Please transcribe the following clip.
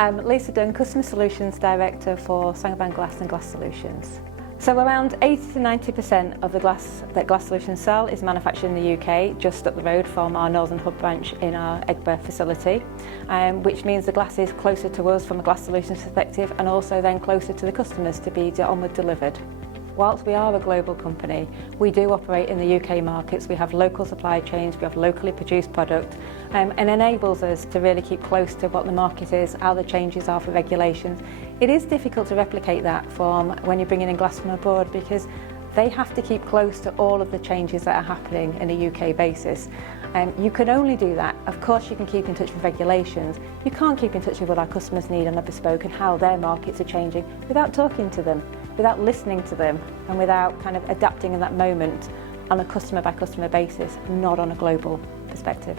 I'm Lisa Dunn, Customer Solutions Director for Saint-Gobain Glass and Glassolutions. So around 80 to 90% of the glass that Glassolutions sell is manufactured in the UK, just up the road from our Northern Hub branch in our Egborough facility, which means the glass is closer to us from a Glassolutions perspective and also then closer to the customers to be onward delivered. Whilst we are a global company, we do operate in the UK markets. We have local supply chains, we have locally produced product, and enables us to really keep close to what the market is, how the changes are for regulations. It is difficult to replicate that from when you're bringing in glass from abroad because they have to keep close to all of the changes that are happening in a UK basis. You can only do that. Of course you can keep in touch with regulations. You can't keep in touch with what our customers need on a bespoke and how their markets are changing without talking to them, without listening to them, and without kind of adapting in that moment on a customer by customer basis, not on a global perspective.